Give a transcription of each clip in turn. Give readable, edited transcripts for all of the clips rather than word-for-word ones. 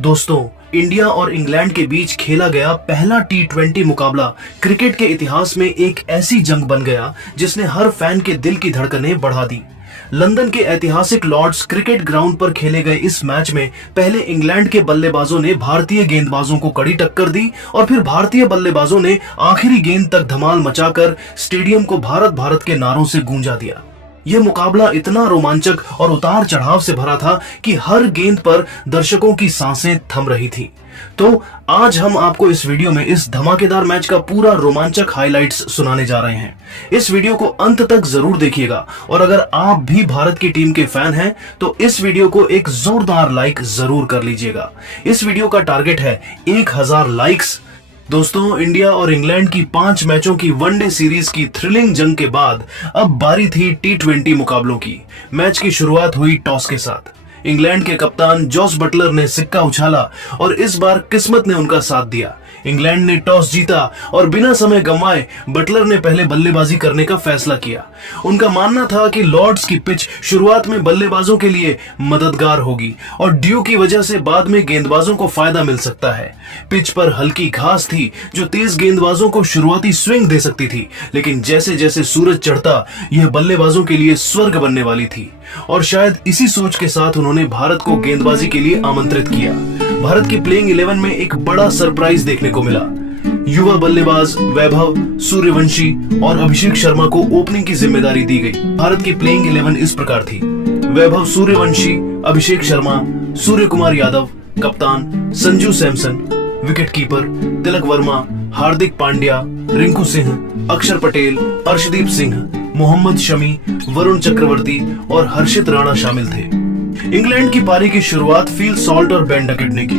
दोस्तों, इंडिया और इंग्लैंड के बीच खेला गया पहला टी20 मुकाबला क्रिकेट के इतिहास में एक ऐसी जंग बन गया जिसने हर फैन के दिल की धड़कनें बढ़ा दी। लंदन के ऐतिहासिक लॉर्ड्स क्रिकेट ग्राउंड पर खेले गए इस मैच में पहले इंग्लैंड के बल्लेबाजों ने भारतीय गेंदबाजों को कड़ी टक्कर दी और फिर भारतीय बल्लेबाजों ने आखिरी गेंद तक धमाल मचाकर स्टेडियम को भारत भारत के नारों से गूंजा दिया। यह मुकाबला इतना रोमांचक और उतार चढ़ाव से भरा था कि हर गेंद पर दर्शकों की सांसें थम रही थी। तो आज हम आपको इस वीडियो में इस धमाकेदार मैच का पूरा रोमांचक हाइलाइट्स सुनाने जा रहे हैं। इस वीडियो को अंत तक जरूर देखिएगा और अगर आप भी भारत की टीम के फैन हैं तो इस वीडियो को एक जोरदार लाइक जरूर कर लीजिएगा। इस वीडियो का टारगेट है 1000 लाइक्स। दोस्तों, इंडिया और इंग्लैंड की 5 मैचों की वनडे सीरीज की थ्रिलिंग जंग के बाद अब बारी थी टी20 मुकाबलों की। मैच की शुरुआत हुई टॉस के साथ। इंग्लैंड के कप्तान जॉस बटलर ने सिक्का उछाला और इस बार किस्मत ने उनका साथ दिया। इंग्लैंड ने टॉस जीता और बिना समय गंवाए बटलर ने पहले बल्लेबाजी करने का फैसला किया। उनका मानना था कि लॉर्ड्स की पिच शुरुआत में बल्लेबाजों के लिए मददगार होगी और ड्यू की वजह से बाद में गेंदबाजों को फायदा मिल सकता है। पिच पर हल्की घास थी जो तेज गेंदबाजों को शुरुआती स्विंग दे सकती थी, लेकिन जैसे जैसे सूरज चढ़ता यह बल्लेबाजों के लिए स्वर्ग बनने वाली थी और शायद इसी सोच के साथ उन्होंने भारत को गेंदबाजी के लिए आमंत्रित किया। भारत की प्लेइंग 11 में एक बड़ा सरप्राइज देखने को मिला। युवा बल्लेबाज वैभव सूर्यवंशी और अभिषेक शर्मा को ओपनिंग की जिम्मेदारी दी गई। भारत की प्लेइंग 11 इस प्रकार थी: वैभव सूर्यवंशी, अभिषेक शर्मा, सूर्य कुमार यादव, कप्तान संजू सैमसन, विकेटकीपर तिलक वर्मा, हार्दिक पांड्या, रिंकू सिंह, अक्षर पटेल, अर्शदीप सिंह, मोहम्मद शमी, वरुण चक्रवर्ती और हर्षित राणा शामिल थे। इंग्लैंड की पारी की शुरुआत फील सॉल्ट और बेन डकेट ने की।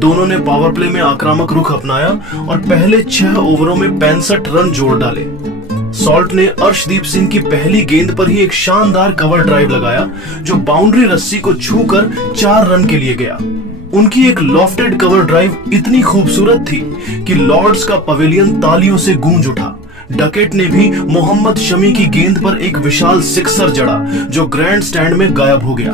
दोनों ने पावर प्ले में आक्रामक रुख अपनाया और पहले 6 ओवरों में 65 रन जोड़ डाले। सॉल्ट ने अर्शदीप सिंह की पहली गेंद पर ही एक शानदार कवर ड्राइव लगाया जो बाउंड्री रस्सी को छूकर 4 रन के लिए गया। उनकी एक लॉफ्टेड कवर ड्राइव इतनी खूबसूरत थी कि लॉर्ड्स का पवेलियन तालियों से गूंज उठा। डकेट ने भी मोहम्मद शमी की गेंद पर एक विशाल सिक्सर जड़ा जो ग्रैंड स्टैंड में गायब हो गया।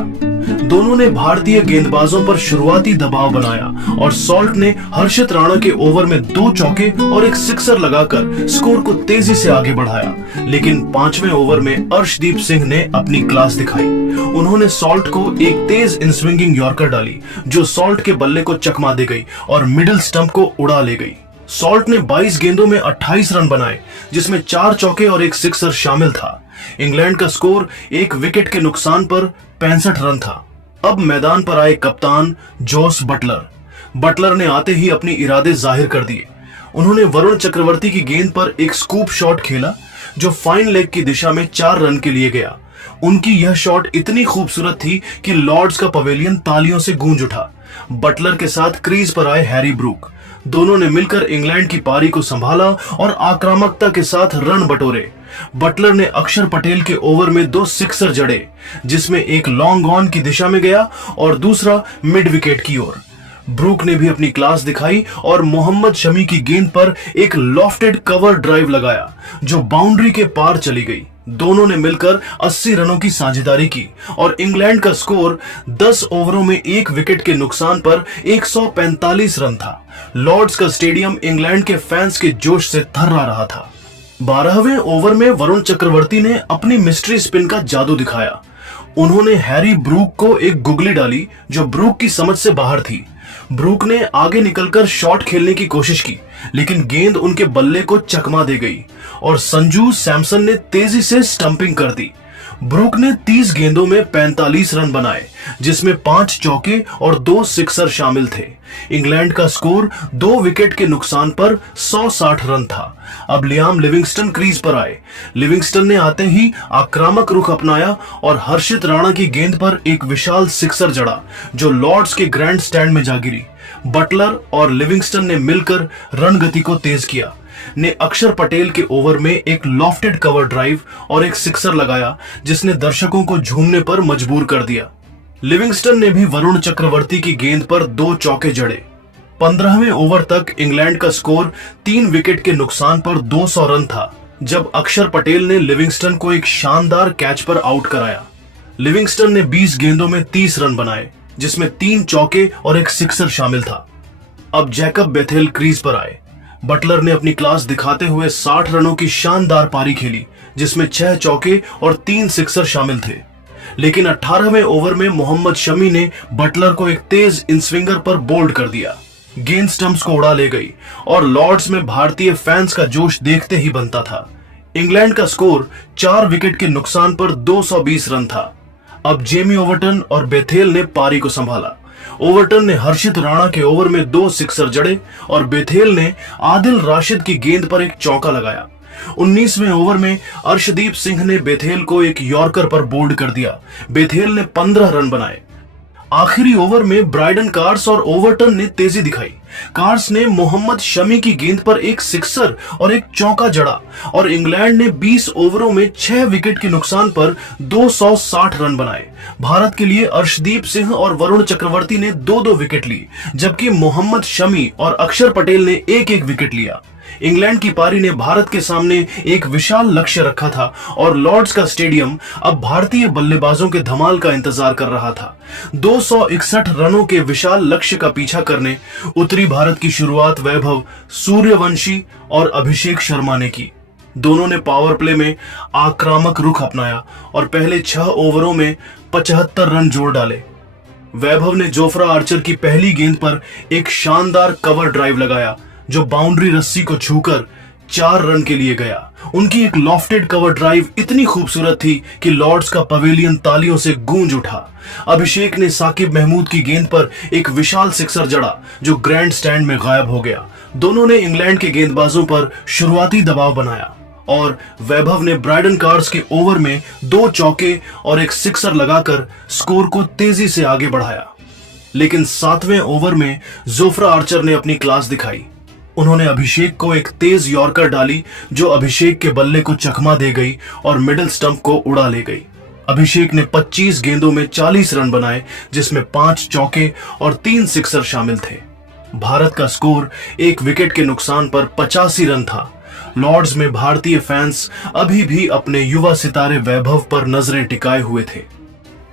दोनों ने भारतीय गेंदबाजों पर शुरुआती दबाव बनाया और सॉल्ट ने हर्षित राणा के ओवर में 2 चौके और एक सिक्सर लगाकर स्कोर को तेजी से आगे बढ़ाया। लेकिन 5वें ओवर में अर्शदीप सिंह ने अपनी क्लास दिखाई। उन्होंने सॉल्ट को एक तेज इनस्विंगिंग यॉर्कर डाली जो सॉल्ट के बल्ले को चकमा दे गई और मिडिल स्टंप को उड़ा ले गई। सॉल्ट ने 22 गेंदों में 28 रन बनाए जिसमें 4 चौके और एक सिक्सर शामिल था। इंग्लैंड का स्कोर 1 विकेट के नुकसान पर 65 रन था। अब मैदान पर आए कप्तान जॉस बटलर। बटलर ने आते ही अपने इरादे जाहिर कर दिए। उन्होंने वरुण चक्रवर्ती की गेंद पर एक स्कूप शॉट खेला जो फाइन लेग की दिशा में 4 रन के लिए गया। उनकी यह शॉट इतनी खूबसूरत थी कि लॉर्ड्स का पवेलियन तालियों से गूंज उठा। बटलर के साथ क्रीज पर आए हैरी ब्रूक। दोनों ने मिलकर इंग्लैंड की पारी को संभाला और आक्रामकता के साथ रन बटोरे। बटलर ने अक्षर पटेल के ओवर में 2 सिक्सर जड़े जिसमें एक लॉन्ग ऑन की दिशा में गया और दूसरा मिड विकेट की ओर। ब्रूक ने भी अपनी क्लास दिखाई और मोहम्मद शमी की गेंद पर एक लॉफ्टेड कवर ड्राइव लगाया जो बाउंड्री के पार चली गई। दोनों ने मिलकर 80 रनों की साझेदारी की और इंग्लैंड का स्कोर 10 ओवरों में 1 विकेट के नुकसान पर 145 रन था। लॉर्ड्स का स्टेडियम इंग्लैंड के फैंस के जोश से थर्रा रहा था। 12वें ओवर में वरुण चक्रवर्ती ने अपनी मिस्ट्री स्पिन का जादू दिखाया। उन्होंने हैरी ब्रूक को एक गुगली डाली जो ब्रूक की समझ से बाहर थी। ब्रूक ने आगे निकलकर शॉट खेलने की कोशिश की लेकिन गेंद उनके बल्ले को चकमा दे गई और संजू सैमसन ने तेजी से स्टंपिंग कर दी। ब्रूक ने 30 गेंदों में 45 रन बनाए जिसमें 5 चौके और 2 सिक्सर शामिल थे। इंग्लैंड का स्कोर 2 विकेट के नुकसान पर 160 रन था। अब लियाम लिविंगस्टन क्रीज पर आए। लिविंगस्टन ने आते ही आक्रामक रुख अपनाया और हर्षित राणा की गेंद पर एक विशाल सिक्सर जड़ा जो लॉर्ड्स के ग्रैंड स्टैंड में जा गिरी। बटलर और लिविंगस्टन ने मिलकर रन गति को तेज किया। ने अक्षर पटेल के ओवर में एक लॉफ्टेड कवर ड्राइव और एक सिक्सर लगाया जिसने दर्शकों को झूमने पर मजबूर कर दिया। लिविंगस्टन ने भी वरुण चक्रवर्ती की गेंद पर 2 चौके जड़े। 15वें ओवर तक इंग्लैंड का स्कोर 3 विकेट के नुकसान पर 200 रन था जब अक्षर पटेल ने लिविंगस्टन को एक शानदार कैच पर आउट कराया। लिविंगस्टन ने 20 गेंदों में 30 रन बनाए जिसमें 3 चौके और एक सिक्सर शामिल था। अब जैकब बेथेल क्रीज पर आए। बटलर ने अपनी क्लास दिखाते हुए 60 रनों की शानदार पारी खेली, जिसमें 6 चौके और 3 सिक्सर शामिल थे। लेकिन 18वें ओवर में मोहम्मद शमी ने बटलर को एक तेज इनस्विंगर पर बोल्ड कर दिया। गेंद स्टंप्स को उड़ा ले गई और लॉर्ड्स में भारतीय फैंस का जोश देखते ही बनता था। इंग्लैंड का स्कोर 4 विकेट के नुकसान पर 220 रन था। अब जेमी ओवर्टन और बेथेल ने पारी को संभाला। ओवर्टन ने हर्षित राणा के ओवर में 2 सिक्सर जड़े और बेथेल ने आदिल राशिद की गेंद पर एक चौका लगाया। 19वें ओवर में अर्शदीप सिंह ने बेथेल को एक यॉर्कर पर बोल्ड कर दिया। बेथेल ने 15 रन बनाए। आखिरी ओवर में ब्राइडन कार्स और ओवर्टन ने तेजी दिखाई। कार्स ने मोहम्मद शमी की गेंद पर एक सिक्सर और एक चौका जड़ा और इंग्लैंड ने 20 ओवरों में 6 विकेट के नुकसान पर 260 रन बनाए। भारत के लिए अर्शदीप सिंह और वरुण चक्रवर्ती ने 2-2 विकेट ली, जबकि मोहम्मद शमी और अक्षर पटेल ने 1-1 विकेट लिया। इंग्लैंड की पारी ने भारत के सामने एक विशाल लक्ष्य रखा था और लॉर्ड्स का स्टेडियम अब भारतीय बल्लेबाजों के धमाल का इंतजार कर रहा था। 261 रनों के विशाल लक्ष्य का पीछा करने उत्तरी भारत की शुरुआत वैभव सूर्यवंशी और अभिषेक शर्मा ने की। दोनों ने पावर प्ले में आक्रामक रुख अपनाया और पहले 6 ओवरों में 75 रन जोड़ डाले। वैभव ने जोफ्रा आर्चर की पहली गेंद पर एक शानदार कवर ड्राइव लगाया, जो बाउंड्री रस्सी को छूकर 4 रन के लिए गया। उनकी एक लॉफ्टेड कवर ड्राइव इतनी खूबसूरत थी कि लॉर्ड्स का पवेलियन तालियों से गूंज उठा। अभिषेक ने साकिब महमूद की गेंद पर एक विशाल सिक्सर जड़ा, जो ग्रैंड स्टैंड में गायब हो गया। दोनों ने इंग्लैंड के गेंदबाजों पर शुरुआती दबाव बनाया और वैभव ने ब्राइडन कार्स के ओवर में 2 चौके और एक सिक्सर लगाकर स्कोर को तेजी से आगे बढ़ाया। लेकिन 7वें ओवर में जोफ्रा आर्चर ने अपनी क्लास दिखाई। उन्होंने अभिषेक को एक तेज यॉर्कर डाली, जो अभिषेक के बल्ले को चकमा दे गई और मिडिल स्टंप को उड़ा ले गई। अभिषेक ने 25 गेंदों में 40 रन बनाए, जिसमें 5 चौके और 3 सिक्सर शामिल थे। भारत का स्कोर 1 विकेट के नुकसान पर 85 रन था। लॉर्ड्स में भारतीय फैंस अभी भी अपने युवा सितारे वैभव पर नजरें टिकाए हुए थे।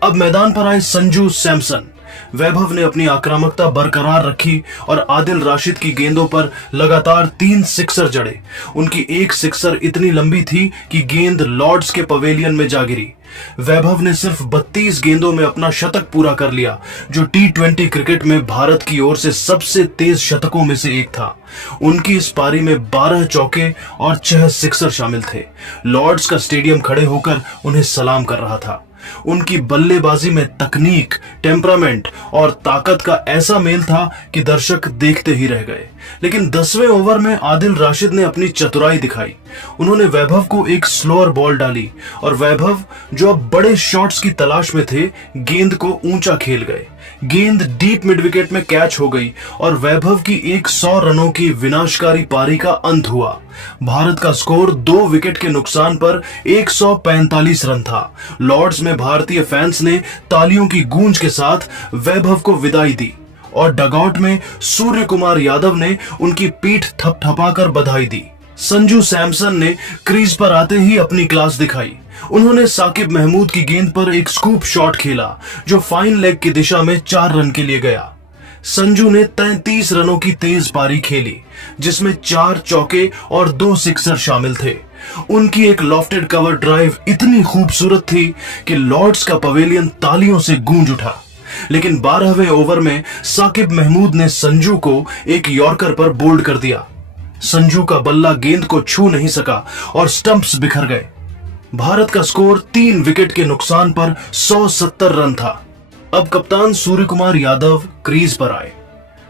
अब मैदान पर आए संजू सैमसन। वैभव ने अपनी आक्रामकता बरकरार रखी और आदिल राशिद की गेंदों पर लगातार 3 सिक्सर जड़े। उनकी एक सिक्सर इतनी लंबी थी कि गेंद लॉर्ड्स के पवेलियन में जा गिरी। वैभव ने सिर्फ 32 गेंदों में अपना शतक पूरा कर लिया, जो T20 क्रिकेट में भारत की ओर से सबसे तेज शतकों में से एक था। उनकी इस पारी में 12 चौके और 6 सिक्सर शामिल थे। लॉर्ड्स का स्टेडियम खड़े होकर उन्हें सलाम कर रहा था। उनकी बल्लेबाजी में तकनीक, टेम्परामेंट और ताकत का ऐसा मेल था कि दर्शक देखते ही रह गए। लेकिन 10वें ओवर में आदिल राशिद ने अपनी चतुराई दिखाई। उन्होंने वैभव को एक स्लोअर बॉल डाली और वैभव, जो अब बड़े शॉट्स की तलाश में थे, गेंद को ऊंचा खेल गए। गेंद डीप मिड विकेट में कैच हो गई और वैभव की 100 रनों की विनाशकारी पारी का अंत हुआ। भारत का स्कोर 2 विकेट के नुकसान पर 145 रन था। लॉर्ड्स में भारतीय फैंस ने तालियों की गूंज के साथ वैभव को विदाई दी और डगआउट में सूर्य कुमार यादव ने उनकी पीठ थपथपाकर बधाई दी। संजू सैमसन ने क्रीज पर आते ही अपनी क्लास दिखाई। उन्होंने साकिब महमूद की गेंद पर एक स्कूप शॉट खेला, जो फाइन लेग की दिशा में 4 रन के लिए गया। संजू ने 33 रनों की तेज पारी खेली, जिसमें 4 चौके और 2 सिक्सर शामिल थे। उनकी एक लॉफ्टेड कवर ड्राइव इतनी खूबसूरत थी कि लॉर्ड्स का पवेलियन तालियों से गूंज उठा। लेकिन 12वें ओवर में साकिब महमूद ने संजू को एक यॉर्कर पर बोल्ड कर दिया। संजू का बल्ला गेंद को छू नहीं सका और स्टंप्स बिखर गए। भारत का स्कोर 3 विकेट के नुकसान पर 170 रन था। अब कप्तान सूर्य कुमार यादव क्रीज पर आए।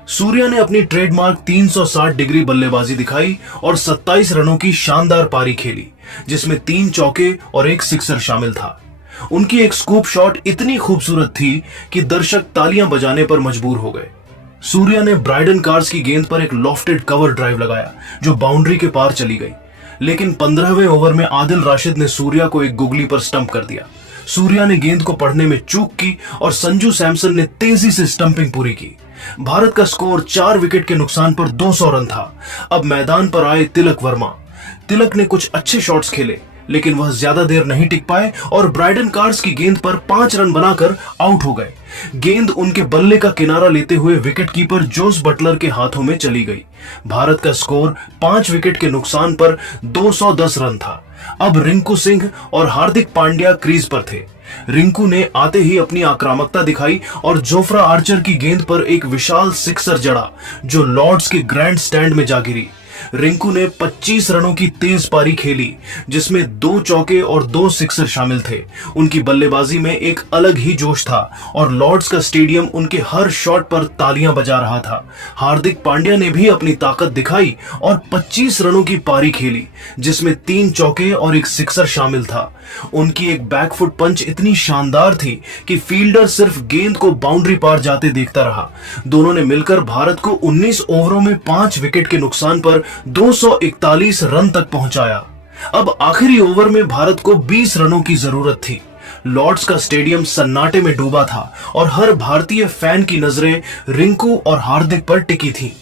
सूर्या ने अपनी ट्रेडमार्क 360 डिग्री बल्लेबाजी दिखाई और 27 रनों की शानदार पारी खेली, जिसमें 3 चौके और 1 सिक्सर शामिल था। उनकी एक स्कूप शॉट इतनी खूबसूरत थी कि दर्शक तालियां बजाने पर मजबूर हो गए। सूर्या ने ब्राइडन कार्स की गेंद पर एक लॉफ्टेड कवर ड्राइव लगाया, जो बाउंड्री के पार चली गई। लेकिन 15वें ओवर में आदिल राशिद ने सूर्या को एक गुगली पर स्टंप कर दिया। सूर्या ने गेंद को पढ़ने में चूक की और संजू सैमसन ने तेजी से स्टंपिंग पूरी की। भारत का स्कोर 4 विकेट के नुकसान पर 200 रन था। अब मैदान पर आए तिलक वर्मा। तिलक ने कुछ अच्छे शॉट्स खेले, लेकिन वह ज्यादा देर नहीं टिक पाए और ब्राइडन कार्स की गेंद पर 5 रन बनाकर आउट हो गए। गेंद उनके बल्ले का किनारा लेते हुए विकेटकीपर जोस बटलर के हाथों में चली गई। भारत का स्कोर 5 विकेट के नुकसान पर 210 रन था। अब रिंकू सिंह और हार्दिक पांड्या क्रीज पर थे। रिंकू ने आते ही अपनी आक्रामकता दिखाई और जोफ्रा आर्चर की गेंद पर एक विशाल सिक्सर जड़ा जो लॉर्ड्स के ग्रैंड स्टैंड में जा गिरी। रिंकू ने 25 रनों की तेज पारी खेली जिसमें 2 चौके और 2 सिक्सर शामिल थे। उनकी बल्लेबाजी में एक अलग ही जोश था और लॉर्ड्स का स्टेडियम उनके हर शॉट पर तालियां बजा रहा था। हार्दिक पांड्या ने भी अपनी ताकत दिखाई और 25 रनों की पारी खेली जिसमें 3 चौके और एक सिक्सर शामिल था। उनकी एक बैकफुट पंच इतनी शानदार थी कि फील्डर सिर्फ गेंद को बाउंड्री पार जाते देखता रहा। दोनों ने मिलकर भारत को 19 ओवरों में 5 विकेट के नुकसान पर 241 रन तक पहुंचाया। अब आखिरी ओवर में भारत को 20 रनों की जरूरत थी। लॉर्ड्स का स्टेडियम सन्नाटे में डूबा था और हर भारतीय फैन की नजरें रिंकू और हार्दिक पर टिकी थी।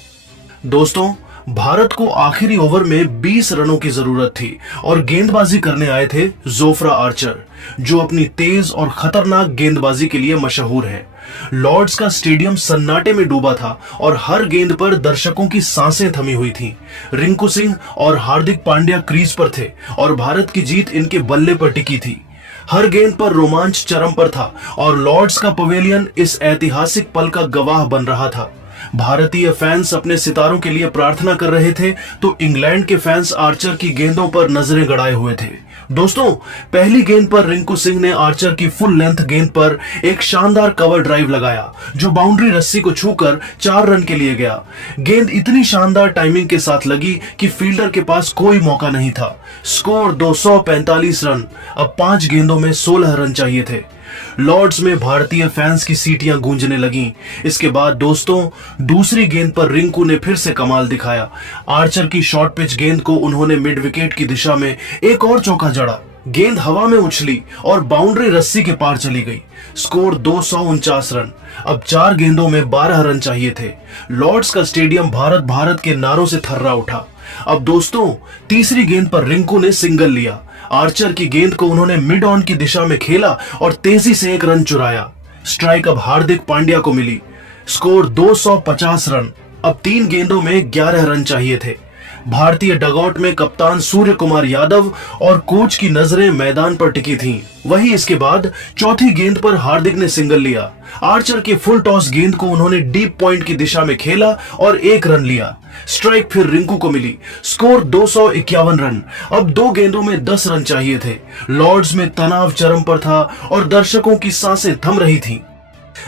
दोस्तों, भारत को आखिरी ओवर में 20 रनों की जरूरत थी और गेंदबाजी करने आए थे जोफ्रा आर्चर, जो अपनी तेज और खतरनाक गेंदबाजी के लिए मशहूर है। लॉर्ड्स का स्टेडियम सन्नाटे में डूबा था और हर गेंद पर दर्शकों की सांसें थमी हुई थीं। रिंकू सिंह और हार्दिक पांड्या क्रीज पर थे और भारत की जीत इनके बल्ले पर टिकी थी। हर गेंद पर रोमांच चरम पर था और लॉर्ड्स का पवेलियन इस ऐतिहासिक पल का गवाह बन रहा था। भारतीय फैंस अपने सितारों के लिए प्रार्थना कर रहे थे तो इंग्लैंड के फैंस आर्चर की गेंदों पर नजरें गड़ाए हुए थे। दोस्तों, पहली गेंद पर रिंकू सिंह ने आर्चर की फुल लेंथ गेंद पर एक शानदार कवर ड्राइव लगाया जो बाउंड्री रस्सी को छूकर 4 रन के लिए गया। गेंद इतनी शानदार टाइमिंग के साथ लगी कि फील्डर के पास कोई मौका नहीं था। Score 245 run. अब 5 गेंदों में 16 रन चाहिए थे। लॉर्ड्स में भारतीय फैंस की सीटियां गूंजने लगीं। इसके बाद दोस्तों, दूसरी गेंद पर रिंकू ने फिर से कमाल दिखाया। आर्चर की शॉर्ट पिच गेंद को उन्होंने मिड विकेट की दिशा में एक और चौका जड़ा। गेंद हवा में उछली और बाउंड्री रस्सी के पार चली गई। Score 249 run. अब 4 गेंदों में 12 रन चाहिए थे। लॉर्ड्स का स्टेडियम भारत भारत के नारों से थर्रा उठा। अब दोस्तों, तीसरी गेंद पर रिंकू ने सिंगल लिया। आर्चर की गेंद को उन्होंने मिड ऑन की दिशा में खेला और तेजी से एक रन चुराया। स्ट्राइक अब हार्दिक पांड्या को मिली। Score 250 run. अब 3 गेंदों में 11 रन चाहिए थे। भारतीय डगआउट में कप्तान सूर्य कुमार यादव और कोच की नजरें मैदान पर टिकी थीं। वही इसके बाद चौथी गेंद पर हार्दिक ने सिंगल लिया। आर्चर के फुल टॉस गेंद को उन्होंने डीप पॉइंट की दिशा में खेला और 1 रन लिया। स्ट्राइक फिर रिंकू को मिली। Score 251 run. अब 2 गेंदों में 10 रन चाहिए थे। लॉर्ड्स में तनाव चरम पर था और दर्शकों की सांसें थम रही थीं।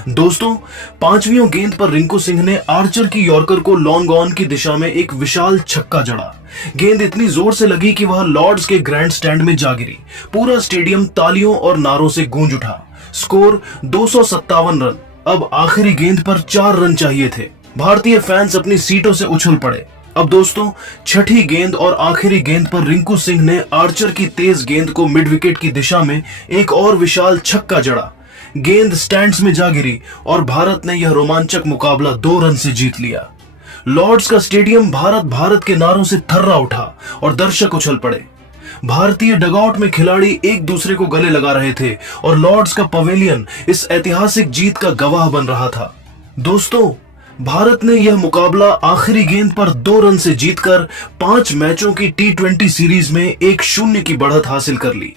दोस्तों, 5वीं गेंद पर रिंकू सिंह ने आर्चर की यॉर्कर को लॉन्ग ऑन की दिशा में एक विशाल छक्का जड़ा। गेंद इतनी जोर से लगी कि वह लॉर्ड्स के ग्रैंड स्टैंड में जा गिरी। पूरा स्टेडियम तालियों और नारों से गूंज उठा। Score 257 run. अब आखिरी गेंद पर 4 रन चाहिए थे। भारतीय फैंस अपनी सीटों से उछल पड़े। अब दोस्तों, छठी गेंद और आखिरी गेंद पर रिंकू सिंह ने आर्चर की तेज गेंद को मिड विकेट की दिशा में एक और विशाल छक्का जड़ा। गेंद स्टैंड्स में जा गिरी और भारत ने यह रोमांचक मुकाबला 2 रन से जीत लिया। लॉर्ड्स का स्टेडियम भारत भारत के नारों से थर्रा उठा और दर्शक उछल पड़े। भारतीय डगआउट में खिलाड़ी एक दूसरे को गले लगा रहे थे और लॉर्ड्स का पवेलियन इस ऐतिहासिक जीत का गवाह बन रहा था। दोस्तों, भारत ने यह मुकाबला आखिरी गेंद पर 2 रन से जीतकर 5 मैचों की T20 सीरीज में 1-0 की बढ़त हासिल कर ली।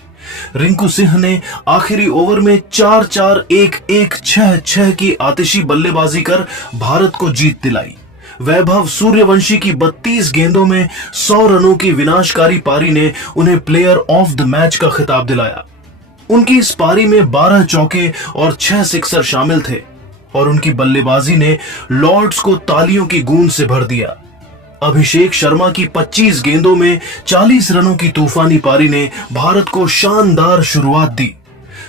रिंकू सिंह ने आखिरी ओवर में 4-4-1-1-6-6 की आतिशी बल्लेबाजी कर भारत को जीत दिलाई। वैभव सूर्यवंशी की 32 गेंदों में 100 रनों की विनाशकारी पारी ने उन्हें प्लेयर ऑफ द मैच का खिताब दिलाया। उनकी इस पारी में 12 चौके और 6 सिक्सर शामिल थे और उनकी बल्लेबाजी ने लॉर्ड्स को तालियों की गूंज से भर दिया। अभिषेक शर्मा की 25 गेंदों में 40 रनों की तूफानी पारी ने भारत को शानदार शुरुआत दी।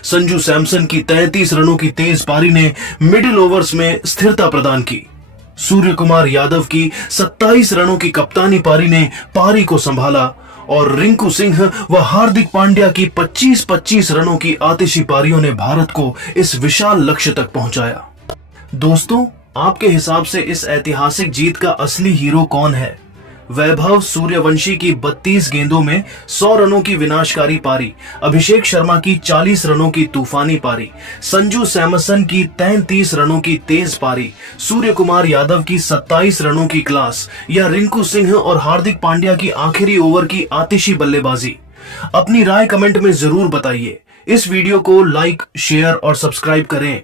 संजू सैमसन की 33 रनों की तेज पारी ने मिडिल ओवर्स में स्थिरता प्रदान की। सूर्य कुमार यादव की 27 रनों की कप्तानी पारी ने पारी को संभाला और रिंकू सिंह व हार्दिक पांड्या की 25-25 रनों की आतिशी पारियों ने भारत को इस विशाल लक्ष्य तक पहुंचाया। दोस्तों, आपके हिसाब से इस ऐतिहासिक जीत का असली हीरो कौन है? वैभव सूर्यवंशी की 32 गेंदों में 100 रनों की विनाशकारी पारी, अभिषेक शर्मा की 40 रनों की तूफानी पारी, संजू सैमसन की 33 रनों की तेज पारी, सूर्य कुमार यादव की 27 रनों की क्लास या रिंकू सिंह और हार्दिक पांड्या की आखिरी ओवर की आतिशी बल्लेबाजी। अपनी राय कमेंट में जरूर बताइए। इस वीडियो को लाइक, शेयर और सब्सक्राइब करें।